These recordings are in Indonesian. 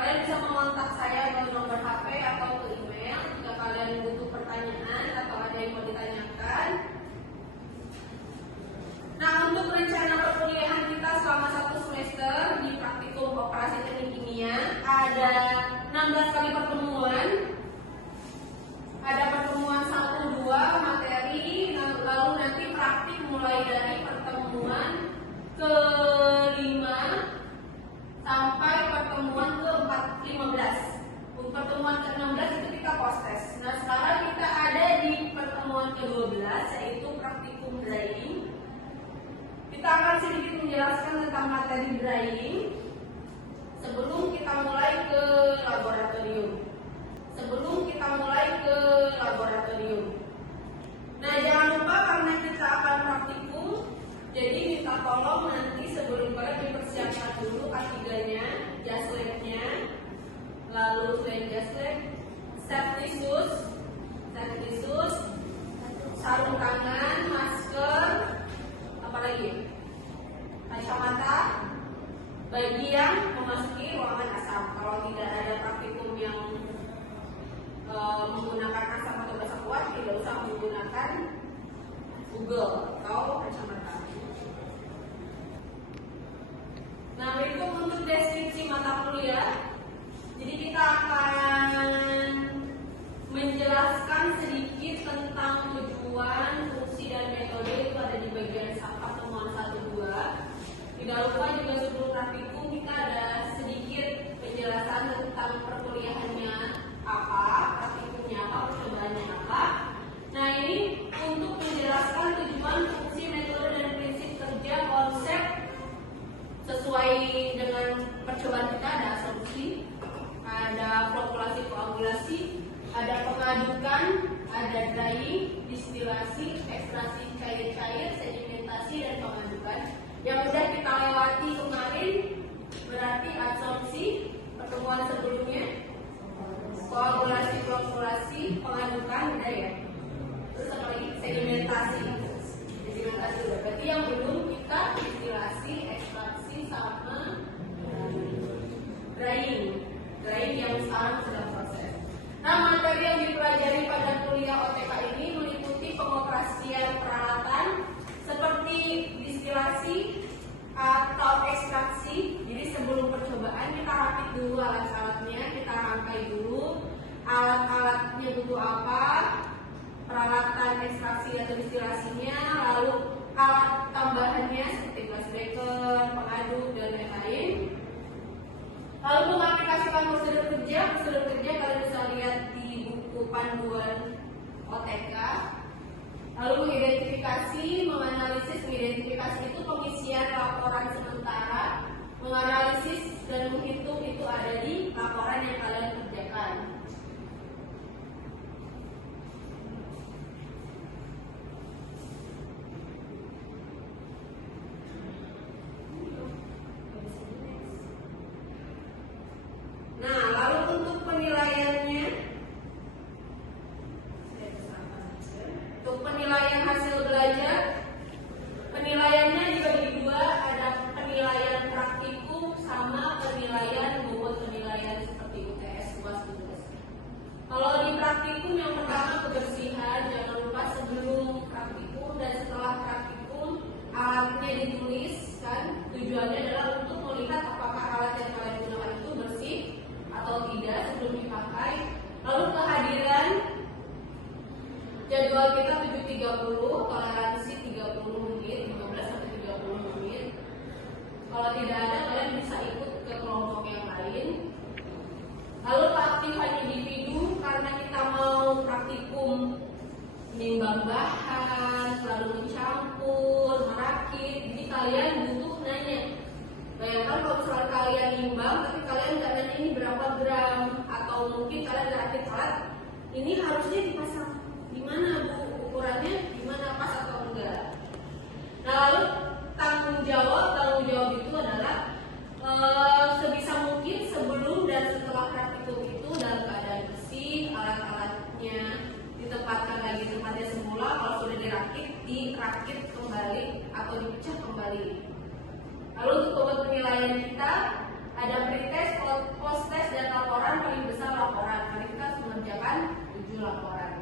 Kalian bisa mengontak saya ke nomor HP atau ke email jika kalian butuh pertanyaan atau ada yang mau ditanyakan. Nah, untuk rencana perkuliahan kita selama 1 semester di praktikum operasi teknik kimia ada 16 kali pertemuan. Ada pertemuan 1, 2 materi, lalu nanti praktik mulai dari pertemuan ke-5 sampai pertemuan ke-15. Untuk pertemuan ke-16 itu kita post-test. Nah, sekarang kita ada di pertemuan ke-12 yaitu praktikum drying. Kita akan sedikit menjelaskan tentang materi drying sebelum kita mulai ke laboratorium. Nah, jangan lupa karena kita akan praktikum, jadi minta tolong nanti sebelum kalian dipersiapkan dulu K3-nya, jas lab-nya, lalu selain jas lab, safety shoes, sarung tangan, masker, apalagi kacamata bagi yang memasuki ruangan asam. Kalau tidak ada praktikum yang menggunakan asam atau basa kuat, tidak usah menggunakan Google atau kacamata. Nah, berikut untuk deskripsi mata kuliah. Jadi kita akan menjelaskan sedikit tentang tujuan, fungsi, dan metode. Itu ada di bagian pertemuan 1, 2. Tidak lupa juga sebelum praktikum kita ada sedikit penjelasan tentang perkuliahannya apa, praktikumnya apa, percobaannya apa. Nah, ini untuk menjelaskan tujuan, fungsi, metode, dan prinsip kerja, konsep sesuai dengan percobaan kita. Ada asumsi, ada flokkulasi, koagulasi, ada pengadukan, ada drying, distilasi, ekstraksi cair-cair, sedimentasi, dan pengadukan. Yang sudah kita lewati kemarin berarti asumsi pertemuan sebelumnya, koagulasi, flokkulasi, pengadukan udah ya. Terus apa lagi? Sedimentasi udah. Berarti yang belum kita distilasi, ekstraksi, sama drying yang sekarang sedang proses. Nah, materi yang dipelajari pada kuliah OTK ini meliputi pengoperasian peralatan seperti distilasi atau ekstraksi. Jadi sebelum percobaan kita rakit dulu alat-alatnya, kita rangkai dulu alat-alatnya butuh apa, peralatan ekstraksi atau distilasinya, lalu alat tambahannya seperti glass breaker, pengaduk, dan lain-lain. Lalu mengaplikasikan prosedur kerja kalian bisa lihat di buku panduan OTK. Lalu mengidentifikasi, mengidentifikasi itu pengisian laporan sementara, menganalisis dan menghitung itu ada di laporan yang kalian kerjakan. Nah, lalu untuk penilaiannya, untuk penilaian hasil belajar, penilaiannya dibagi dua, ada penilaian praktikum sama penilaian bobot penilaian seperti UTS, UAS, tugas. Kalau di praktikum yang pertama kebersihan, jangan lupa sebelum praktikum dan setelah praktikum alatnya ditulis kan. Tujuannya adalah untuk melihat apakah alat yang kalian gunakan itu bersih atau tidak sebelum dipakai. Lalu kehadiran, jadwal kita 7.30, toleransi 30 menit, 15 sampai 30 menit. Kalau tidak ada, kalian bisa ikut ke kelompok yang lain. Lalu keaktifan individu, karena kita mau praktikum menimbang bahan, lalu mencampur, merakit, jadi kalian butuh nanya. Bayangkan kalau misalnya kalian nimbang, tapi kalian nggak nanya ini berapa gram, atau mungkin kalian rakit alat, ini harusnya dipasang di mana bu, ukurannya gimana, pas atau enggak. Nah, lalu tanggung jawab itu adalah sebisa mungkin sebelum dan setelah praktikum itu dalam keadaan bersih, alat-alatnya ditempatkan lagi tempatnya semula. Kalau sudah dirakit kembali atau dipecah kembali. Lalu untuk bobot penilaian kita Ada pretest, post-test, dan laporan. Paling besar laporan, karena kita harus mengerjakan 7 laporan.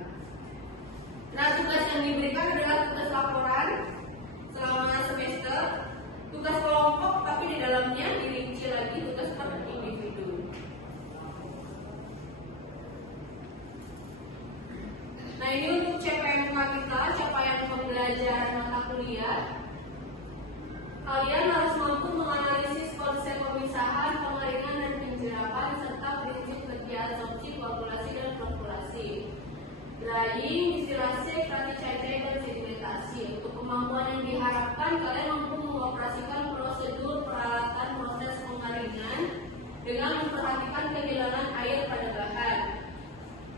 Nah, tugas yang diberikan adalah tugas laporan selama semester, tugas kelompok, tapi di dalamnya dirinci lagi tugas per individu. Nah, ini untuk CPMK kita, capaian pembelajaran mata kuliah. Kalian harus mampu menganalisis konsep pemisahan, pengeringan, dan penjelapan, serta prinsip kerja absorpsi, koagulasi, dan flokkulasi. Drying, distilasi, ekstraksi cair, dan sedimentasi. Untuk kemampuan yang diharapkan, kalian mampu mengoperasikan prosedur peralatan proses pengeringan dengan memperhatikan kehilangan air pada bahan.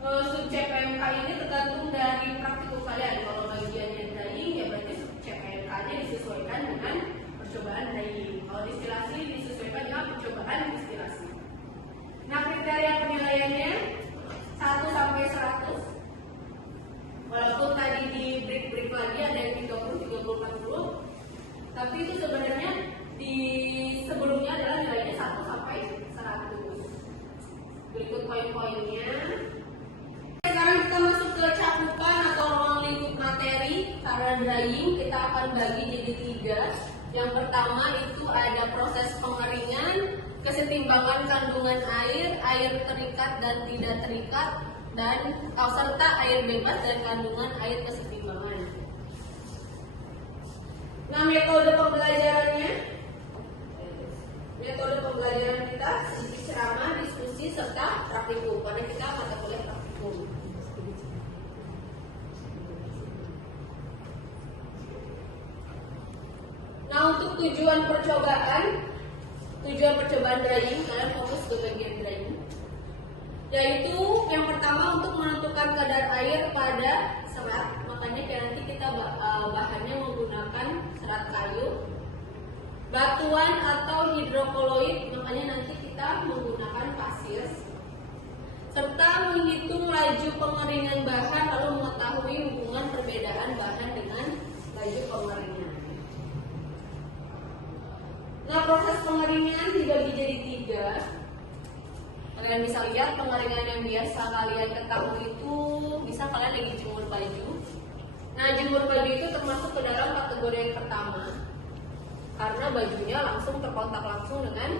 Sub CPMK ini tergantung dari praktikum kalian. Kalau bagiannya drying, ya berarti sub CPMK-nya disesuaikan dengan percobaan drying. Kalau distilasi disesuaikan dengan percobaan distilasi. Nah, kriteria penilaiannya 1 sampai 100. Walaupun tadi di break lagi ada yang 30, 40, tapi itu sebenarnya di sebelumnya adalah nilainya 1 sampai 100. Berikut poin-poinnya. Sekarang kita masuk ke cakupan atau ruang lingkup materi. Karena drying kita akan bagi jadi 3. Yang pertama itu ada proses pengeringan, kesetimbangan kandungan air, air terikat dan tidak terikat, dan serta air bebas dan kandungan air kesetimbangan. Nah, metode pembelajarannya, metode pembelajaran kita sedikit ceramah, diskusi, serta praktikum. Karena kita mata kuliah praktikum. Nah, untuk tujuan percobaan drying, kalian fokus ke bagian drying. Yaitu yang pertama untuk menentukan kadar air pada serat. Makanya kayak nanti kita bahannya menggunakan serat kayu, batuan atau hidrokoloid. Makanya nanti kita menggunakan pasir. Serta menghitung laju pengeringan bahan, lalu mengetahui hubungan perbedaan bahan dengan laju pengeringan. Nah, proses pengeringan dibagi jadi 3. Kalian bisa lihat pengeringan yang biasa kalian ketahui itu bisa kalian lagi jemur baju. Nah, jemur baju itu termasuk ke dalam kategori yang pertama, karena bajunya langsung terkontak langsung dengan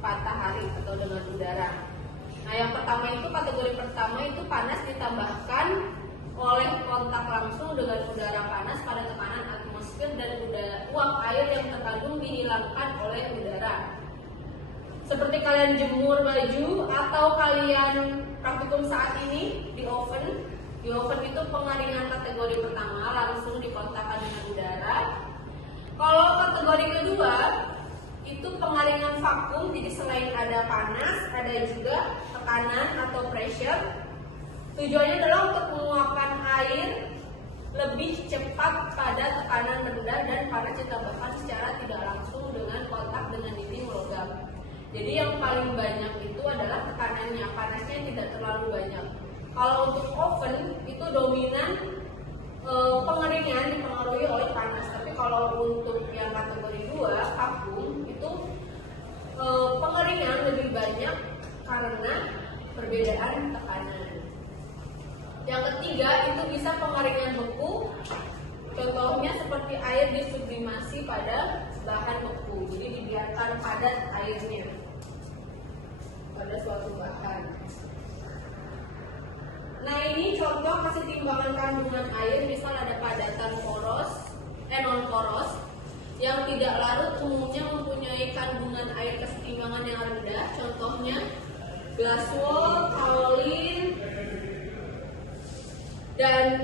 matahari atau dengan udara. Nah, yang pertama itu kategori pertama itu panas ditambahkan oleh kontak langsung dengan udara panas pada tekanan atmosfer, dan uap air yang terkandung dihilangkan oleh udara. Seperti kalian jemur baju atau kalian praktikum saat ini di oven. Di oven itu pengeringan kategori pertama langsung dikontakkan dengan udara. Kalau kategori kedua itu pengeringan vakum, jadi selain ada panas, ada juga tekanan atau pressure. Tujuannya adalah untuk menguapkan air lebih cepat pada tekanan rendah dan panas ditambahkan secara tidak langsung dengan kontak dengan dinding logam. Jadi yang paling banyak itu adalah tekanannya, panasnya tidak terlalu banyak. Kalau untuk oven itu dominan pengeringan dipengaruhi oleh panas. Tapi kalau untuk yang kategori 2 vakum itu pengeringan lebih banyak karena perbedaan tekanan. Yang ketiga itu bisa pengeringan beku. Contohnya seperti air disublimasi pada bahan beku. Jadi dibiarkan padat airnya pada suatu bahan. Nah, ini contoh kesetimbangan kandungan air. Misal ada padatan non poros yang tidak larut, umumnya mempunyai kandungan air kesetimbangan yang rendah. Contohnya glass wool, kaolin, dan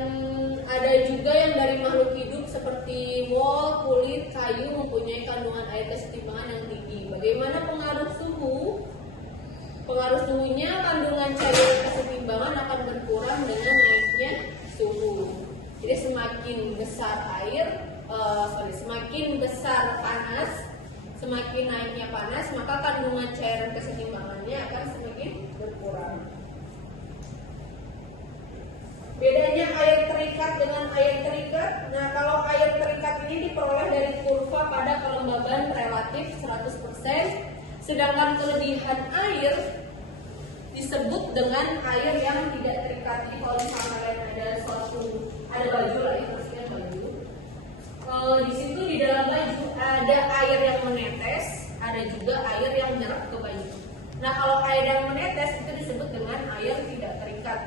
ada juga yang dari makhluk hidup seperti wol, kulit, kayu mempunyai kandungan air kesetimbangan yang tinggi. Bagaimana pengaruh suhu? Pengaruh suhunya, kandungan cair kesetimbangan akan berkurang dengan naiknya suhu. Jadi semakin besar semakin besar panas, semakin naiknya panas, maka kandungan cairan kesetimbangannya akan semakin berkurang. Bedanya air terikat dengan air terikat. Nah, kalau air terikat ini diperoleh dari kurva pada kelembaban relatif 100%, Sedangkan kelebihan air disebut dengan air yang tidak terikat. Jadi kalau misalnya ada baju lah ya, pastinya baju. Di situ di dalam baju ada air yang menetes, ada juga air yang menyerap ke baju. Nah kalau air yang menetes itu disebut dengan air tidak terikat,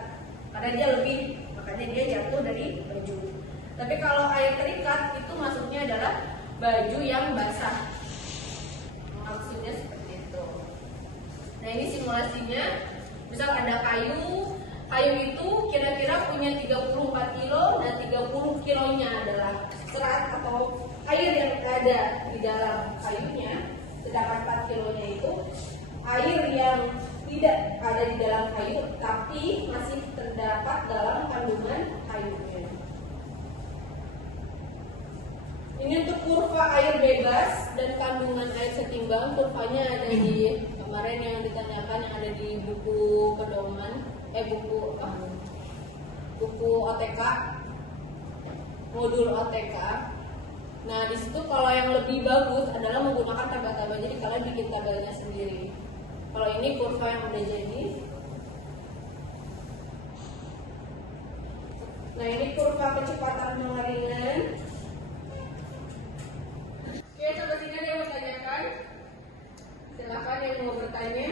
karena dia lebih, makanya dia jatuh dari baju. Tapi kalau air terikat itu maksudnya adalah baju yang basah. Maksudnya seperti itu. Nah ini simulasinya. Misal ada kayu itu kira-kira punya 34 kilo, dan 30 kilonya adalah serat atau air yang ada di dalam kayunya, sedangkan 4 kilonya itu air yang tidak ada di dalam kayu tapi masih terdapat dalam kandungan kayunya. Ini untuk kurva air bebas dan kandungan air setimbang. Kurvanya ada di kemarin yang ditanyakan, yang ada di buku pedoman, buku OTK, modul OTK. Nah di situ kalau yang lebih bagus adalah menggunakan tabel-tabel, jadi kalian bikin tabelnya sendiri. Kalau ini kurva yang udah jadi. Nah ini kurva kecepatan pengeringan. Oke, sampai sini ada yang mau tanyakan? Silakan yang mau bertanya.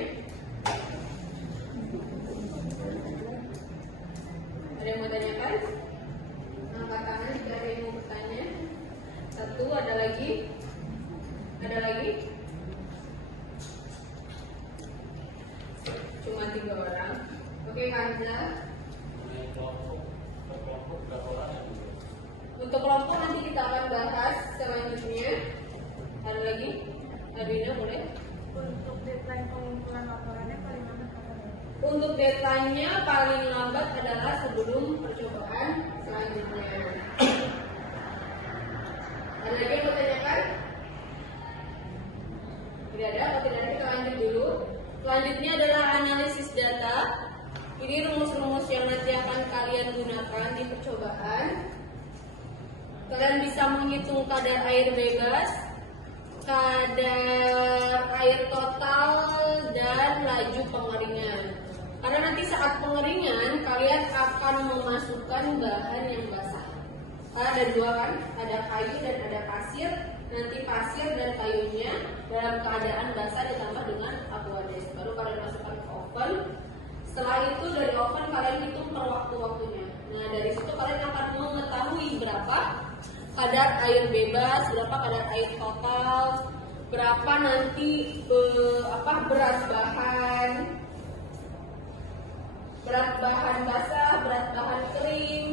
Ada yang mau tanyakan? Angkat tangan jika ada yang mau bertanya. Satu, ada lagi? Ada lagi? Cuma 3 orang. Oke, Kanza. Untuk kelompok nanti kita akan bahas selanjutnya. Ada lagi? Adina boleh? Untuk deadline pengumpulan laporannya paling lambat kapan? Untuk deadline-nya paling lambat adalah sebelum percobaan selanjutnya. Ada lagi yang mau tanyakan? Tidak ada, kalau tidak ada kita lanjut dulu. Selanjutnya adalah analisis data. Ini rumus-rumus yang nanti akan kalian gunakan di percobaan. Kalian bisa menghitung kadar air bebas, kadar air total, dan laju pengeringan. Karena nanti saat pengeringan kalian akan memasukkan bahan yang basah. Karena ada 2 kan, ada kayu dan ada pasir. Nanti pasir dan kayunya dalam keadaan basah ditambah dengan aqueous. Baru kalian masukkan ke oven. Setelah itu dari oven kalian hitung per waktu-waktunya. Nah dari situ kalian akan mengetahui berapa kadar air bebas, berapa kadar air total, berapa nanti berat bahan basah, berat bahan kering.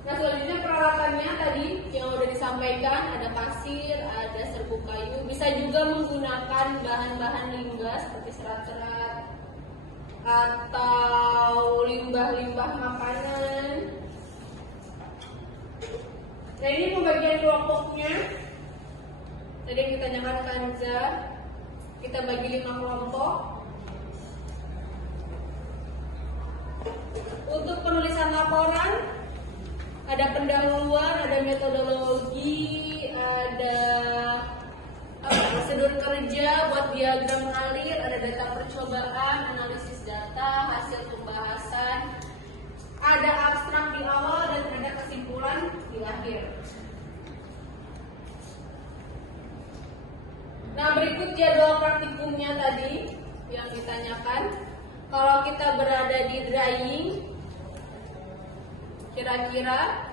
Nah selanjutnya peralatannya tadi yang udah disampaikan, ada pasir, ada serbuk kayu, bisa juga menggunakan bahan-bahan limbah seperti serat-serat atau limbah-limbah makanan. Nah ini pembagian kelompoknya. Tadi yang ditanyakan Kanza, kita bagi 5 kelompok. Untuk penulisan laporan ada pendahuluan, ada metodologi, ada prosedur kerja buat diagram ngalir, ada data percobaan, analisis data, hasil pembahasan, ada abstrak di awal dan ada kesimpulan di akhir. Nah berikut jadwal praktikumnya tadi yang ditanyakan. Kalau kita berada di drying, kira-kira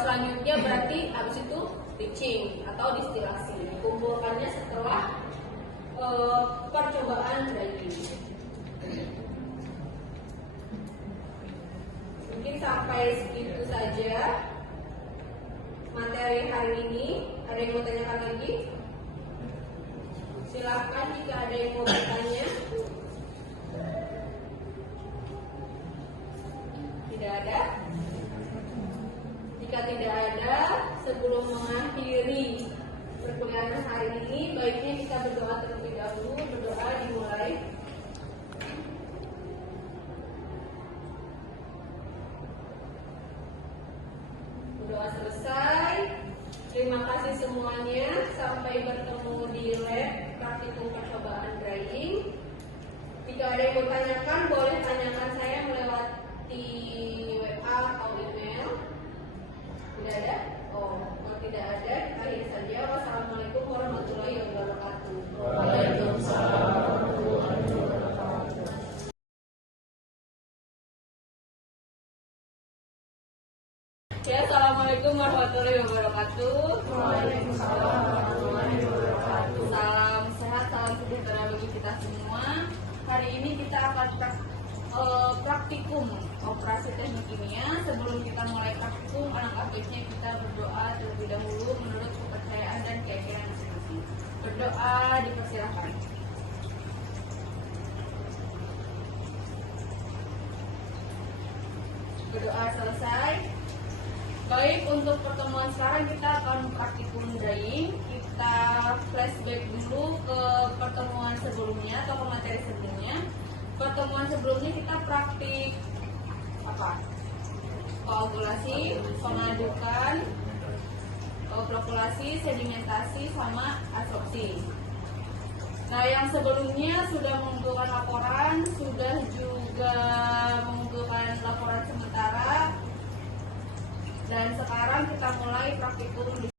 selanjutnya berarti habis itu bleaching atau distilasi. Dikumpulkannya setelah percobaan drying. Mungkin sampai segitu saja materi hari ini. Ada yang mau tanyakan lagi? Silakan jika ada yang mau bertanya. Tidak ada? Jika tidak ada, sebelum mengakhiri perkuliahan hari ini, baiknya kita berdoa terlebih dahulu. Berdoa dimulai. Berdoa selesai. Terima kasih semuanya. Jika ada yang mau tanyakan, boleh tanyakan saya melewati WA atau email. Tidak ada? Oh, kalau tidak ada, kita akhiri saja. Wassalamualaikum warahmatullahi wabarakatuh. Waalaikumsalam warahmatullahi wabarakatuh. Ya, assalamualaikum warahmatullahi wabarakatuh. Waalaikumsalam warahmatullahi wabarakatuh. Salam sehat, salam sejahtera bagi kita semua. Hari ini kita akan praktikum operasi teknik kimia. Sebelum kita mulai praktikum, alangkah baiknya kita berdoa terlebih dahulu menurut kepercayaan dan keyakinan masing-masing. Berdoa dipersilakan. Berdoa selesai. Baik, untuk pertemuan sekarang kita akan praktikum drying. Kita flashback dulu ke pertemuan sebelumnya atau ke materi sebelumnya. Pertemuan sebelumnya kita praktik apa? Koagulasi, pengadukan, flokulasi, sedimentasi, sama absorpsi. Nah, yang sebelumnya sudah mengumpulkan laporan, sudah juga mengumpulkan laporan sementara. Dan sekarang kita mulai praktikum di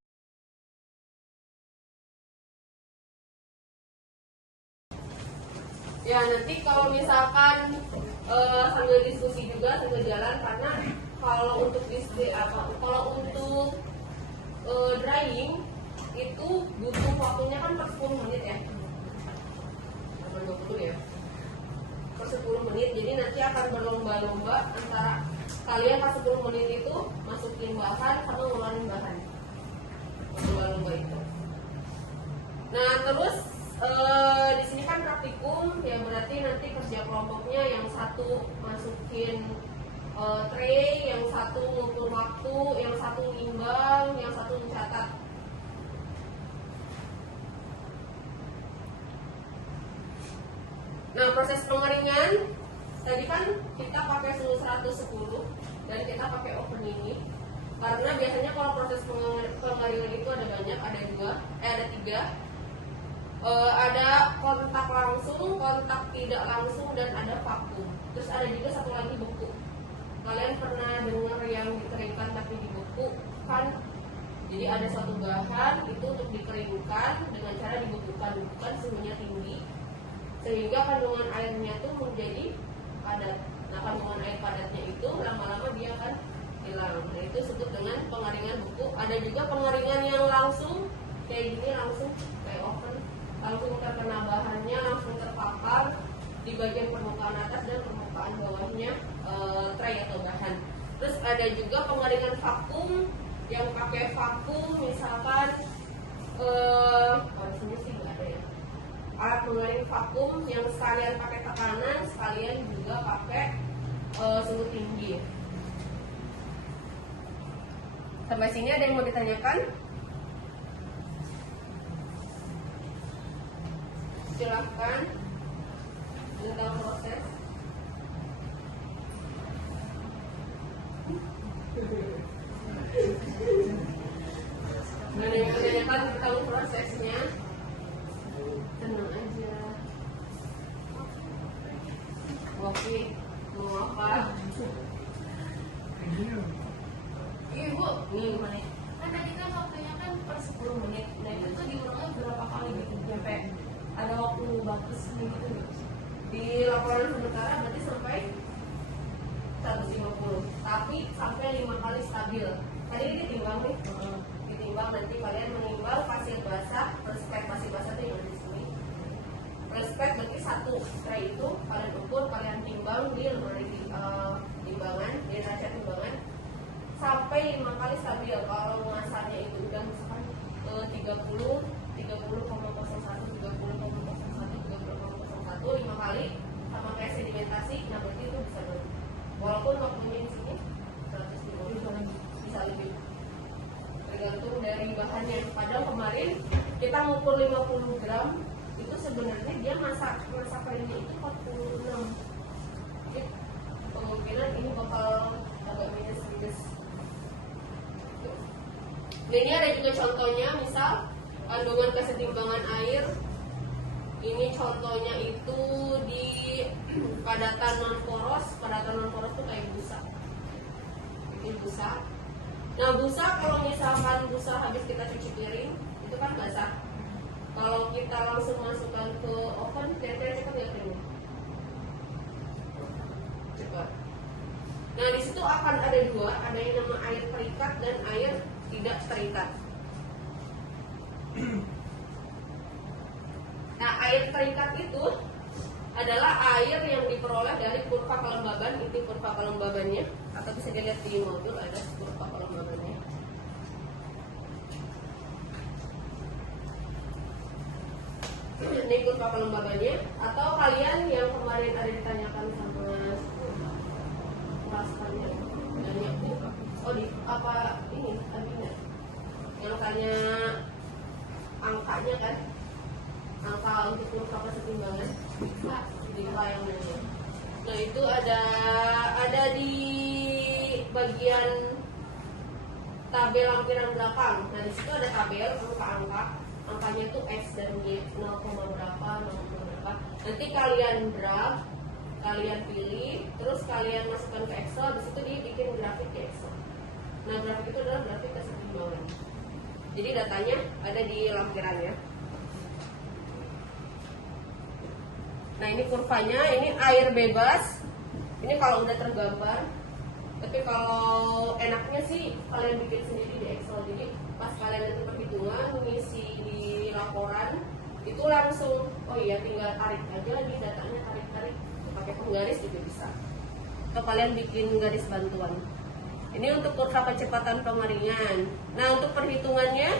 ya, nanti kalau misalkan sambil diskusi juga sambil jalan, karena kalau untuk drying itu butuh waktunya kan per 10 menit ya, per 20 ya, per 10 menit. Jadi nanti akan berlomba-lomba antara kalian pas 10 menit itu masukin bahan sama ngeluarin bahan, lomba-lomba itu. Nah, terus di sini kan praktikum ya, berarti nanti kerja kelompoknya yang satu masukin tray, yang satu ngukur waktu, yang satu nimbang, yang satu mencatat. Nah, proses pengeringan tadi kan kita pakai suhu 110 dan kita pakai oven ini. Karena biasanya kalau proses pengeringan itu ada banyak, ada 3. Ada kontak langsung, kontak tidak langsung, dan ada vakum. Terus ada juga satu lagi beku. Kalian pernah dengar yang dikeringkan tapi dibeku kan? Jadi ada satu bahan itu untuk dikeringkan dengan cara dibekukan, suhunya tinggi sehingga kandungan airnya tuh menjadi padat. Nah, kandungan air padatnya itu lama-lama dia akan hilang. Nah, itu disebut dengan pengeringan beku. Ada juga pengeringan yang langsung kayak gini, langsung kayak oven, langsung terkena bahannya, langsung terpapar di bagian permukaan atas dan permukaan bawahnya tray atau bahan. Terus ada juga pengeringan vakum yang pakai vakum, misalkan kalau sini sih nggak ada ya. Alat pengering vakum yang sekalian pakai tekanan, sekalian juga pakai suhu tinggi. Sampai sini ada yang mau ditanyakan? Silahkan tentang proses. Ada yang menanyakan tentang prosesnya? Tenang aja. Oke, mau apa? Ibu, nih mana? Kan tadi kan waktunya kan per 10 menit. Nah, itu tuh diulangnya berapa kali gitu? Sampai ada waktu batas gitu. Di laporan sementara berarti sampai 150, tapi sampai 5 kali stabil. Tadi ini ditimbang nih, ditimbang, nanti kalian menimbang pasir basah, respect pasir basah itu yang di sini. Respect berarti 1 tray itu kalian ukur, kalian timbang di lemari timbangan, di neraca timbangan sampai 5 kali stabil. Kalau masanya itu udah misalkan 30,01, 5 kali sama kayak sedimentasi, nah berarti itu bisa lebih. Walaupun waktunya di sini 150 bisa lebih, tergantung dari bahannya. Padahal kemarin kita ngukur 50 gram itu sebenarnya dia masa keringnya itu 46. Jadi kemungkinan ini bakal agak minus. Nah, ini ada juga contohnya, misal kandungan kesetimbangan air. Ini contohnya itu di padatan non poros tuh kayak busa. Ini busa. Nah busa kalau misalkan busa habis kita cuci piring itu kan basah. Kalau kita langsung masukkan ke oven, kira-kira cepat nggak keringnya? Cepat. Nah di situ akan ada dua, ada yang nama air terikat dan air tidak terikat. Nah air terikat itu adalah air yang diperoleh dari kurva kelembaban, itu kurva kelembabannya, atau bisa dilihat di modul ada kurva kelembabannya. Ini kurva kelembabannya, atau kalian yang kemarin ada ditanyakan sama kelasnya, nanya oh di apa ini tadinya, yang tanya angkanya kan, angka untuk kurva kesetimbangan, di yang nanya. Nah itu ada di bagian tabel lampiran belakang. Nah di situ ada tabel angka-angka. Angkanya itu X dan Y 0, berapa. Nanti kalian draft, kalian pilih, terus kalian masukkan ke Excel. Di situ dibikin grafik di Excel. Nah grafik itu adalah grafik kesetimbangan. Jadi datanya ada di lampiran ya. Nah ini kurvanya, ini air bebas. Ini kalau udah tergambar. Tapi kalau enaknya sih kalian bikin sendiri di Excel. Jadi pas kalian nanti perhitungan, mengisi di laporan, itu langsung, oh iya tinggal tarik aja di datanya, tarik-tarik. Pakai penggaris juga bisa. Atau kalian bikin garis bantuan. Ini untuk kurva kecepatan pengeringan. Nah untuk perhitungannya,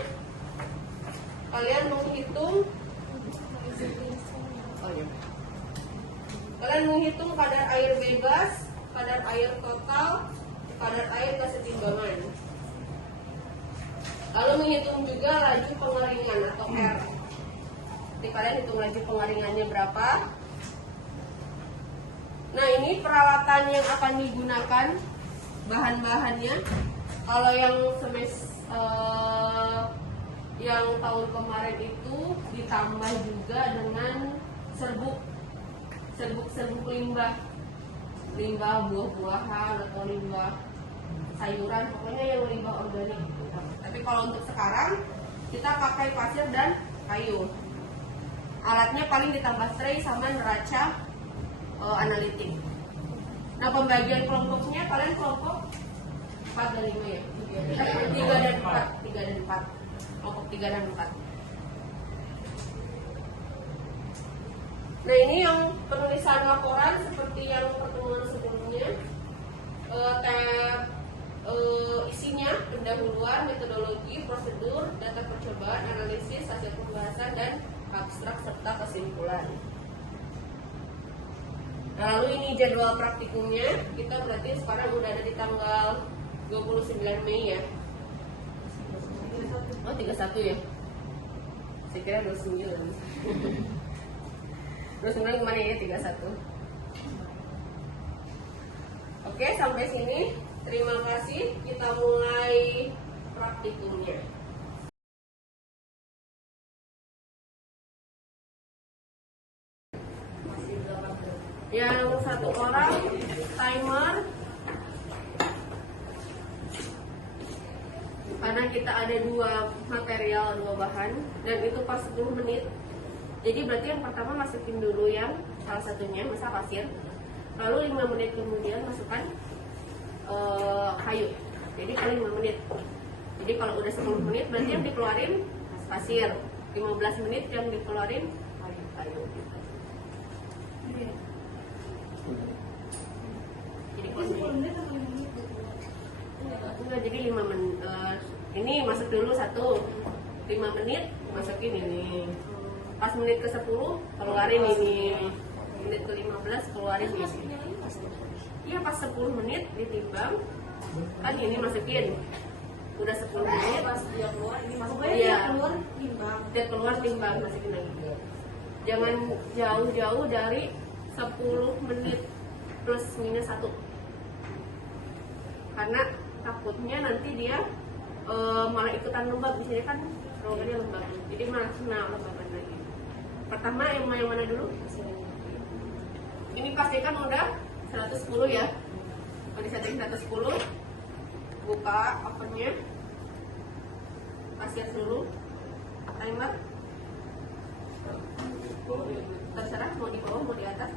kalian menghitung, oh iya. Kalian menghitung kadar air bebas, kadar air total, kadar air kesetimbangan. Lalu menghitung juga laju pengeringan atau R. Jadi kalian hitung laju pengeringannya berapa. Nah ini peralatan yang akan digunakan, bahan-bahannya. Kalau yang yang tahun kemarin itu ditambah juga dengan serbuk limbah buah-buahan atau limbah sayuran, pokoknya yang limbah organik. Tapi kalau untuk sekarang kita pakai pasir dan kayu. Alatnya paling ditambah tray sama neraca analitik. Nah pembagian kelompoknya kalian kelompok 4 dan 5 ya? 3 dan 4. Kelompok 3 dan 4. Nah ini yang penulisan laporan seperti yang pertemuan sebelumnya. Tab isinya pendahuluan, metodologi, prosedur, data percobaan, analisis, hasil pembahasan, dan abstrak serta kesimpulan. Lalu ini jadwal praktikumnya. Kita berarti sekarang udah ada di tanggal 29 Mei ya. Oh 31 ya. Saya kira 29. 29 kemana ya? 31. Oke sampai sini. Terima kasih. Kita mulai praktikumnya. Yang satu orang timer, karena kita ada 2 material, 2 bahan, dan itu pas 10 menit. Jadi berarti yang pertama masukin dulu yang salah satunya, misal pasir, lalu 5 menit kemudian masukkan kayu. Jadi kali 5 menit. Jadi kalau udah 10 menit berarti yang dikeluarin pasir, 15 menit yang dikeluarin kayu. Jadi kalau enggak, jadi 5 menit. Ini masuk dulu 5 menit masukin ini. Pas menit ke 10 keluarin ini. Menit ke 15 keluarin ini. Iya pas 10 menit ditimbang. Kan ini masukin. Udah 10 menit Pas dia keluar ini masuknya Iya. dia keluar timbang. dia keluar timbang masukin lagi. Jangan jauh-jauh dari 10 menit plus minus 1. Karena takutnya nanti dia malah ikutan lembab. Misalnya kan rogannya lembab, jadi malah kena lembaban lagi. Pertama yang mana dulu? Ini pastikan udah 110 ya. Kalau disetting 110, buka ovennya, pasien dulu, timer. Terserah mau di bawah mau di atas.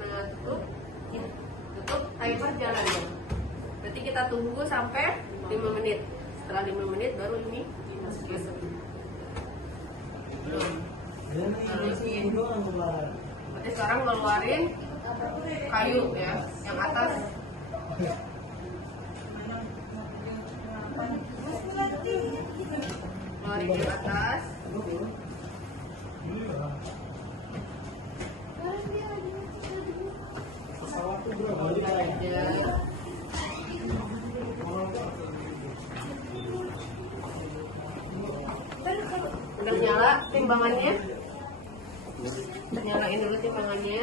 Nah, tutup. Ya, tutup, timer jalan ya. Berarti kita tunggu sampai 5 menit. Setelah 5 menit baru ini dimasukin. Berarti sekarang ngeluarin kayu ya, yang atas. Keluarin yang atas. Udah nyala timbangannya. Kita nyalain dulu timbangannya.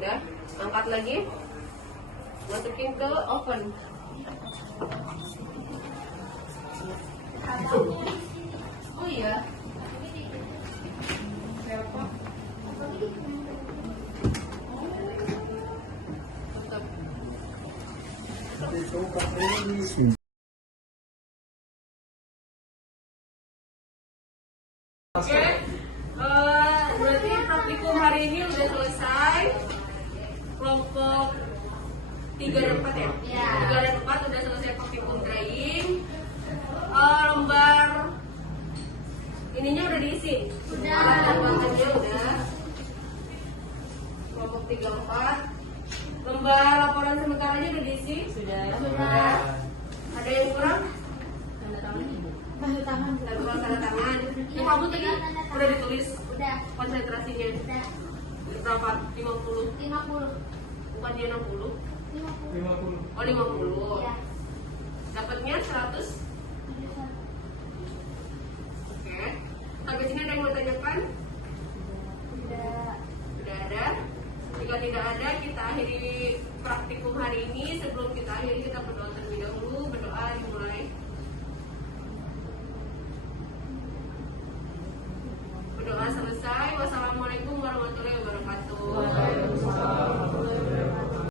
Udah, angkat lagi. Masukin ke oven. Oh iya. Tutup. Oke, berarti praktikum hari ini udah selesai. Kelompok 3 dan 4 ya? 3 dan 4 udah selesai praktikum drying. Lembar ininya udah diisi? Udah. Bahannya udah. Kelompok 3 4. Lembar laporan sementaranya udah diisi? Sudah. Ada yang kurang? Tanda tangan. Yang kamu tadi udah ditulis? Udah. Konsentrasinya? Udah. Berapa? 50? Bukan dia 60? 50. Oh 50. Iya. Dapatnya 100? Oke. Sampai sini ada yang mau tanyakan? Sudah ada. Jika tidak ada, kita akhiri praktikum hari ini. Sebelum kita akhiri, kita berdoa terlebih dahulu. Berdoa dimulai. Berdoa selesai. Wassalamualaikum warahmatullahi wabarakatuh.